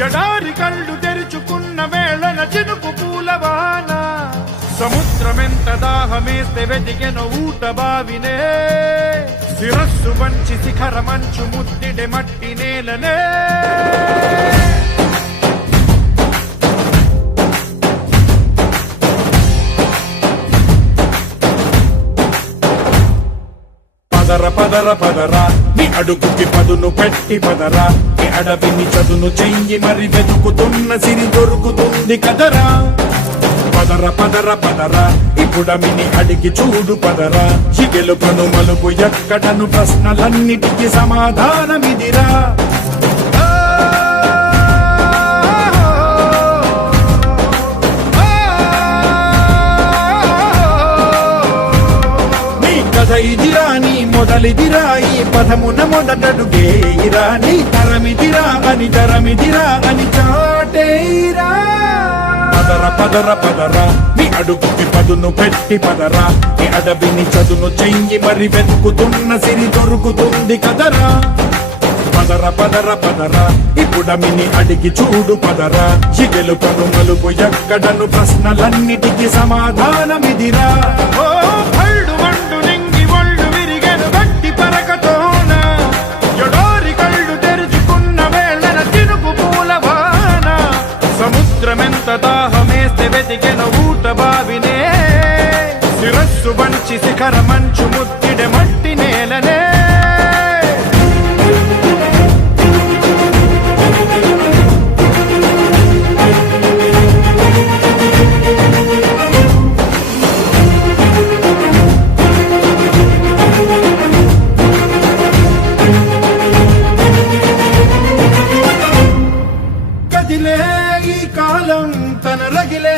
ఎడారి కళ్ళు తెరుచుకున్న వేళన చినుకు పూలవాన సముద్రమెంత దాహమేస్తే వెతికెను ఊట బావినే శిరస్సు వంచి శిఖర మంచు ముద్దిడే మట్టి నేలనే పదర పదర పదరా నీ అడుగుకి పదును పెట్టి పదరా నీ అడవిని చదును చెయ్యి మరి వెతుకుతున్న సిరి దొరుకుతుంది కదరా పదర పదర పదరా ఇప్పుడమిని అడిగి చూడు పదరా చిగెలుపను మలుపు ఎక్కడను ప్రశ్నలన్నిటికీ సమాధానమిదిరా ఇదిరా నీ మొదలిదిరా ఈ పదమున మొదటడుగేయిరా నీ తరమిదిరా అని చాటేరా పదర పదర పదరా నీ అడుగుకి పదును పెట్టి పదరా నీ అడవిని చదును చెయ్యి మరి వెతుకుతున్న సిరి దొరుకుతుంది కదరా పదర పదర పదరా ఇప్పుడమిని అడిగి చూడు పదరా చిగెలు పను మలుపు ఎక్కడను ప్రశ్నలన్నిటికీ సమాధానమిదిరా సముద్రమెంత దాహమేస్తే వెతికెను ఊట బావినే శిరస్సు వంచి శిఖర మంచు ముద్దిడే మట్టి నేలనే కాలం తన రగిలే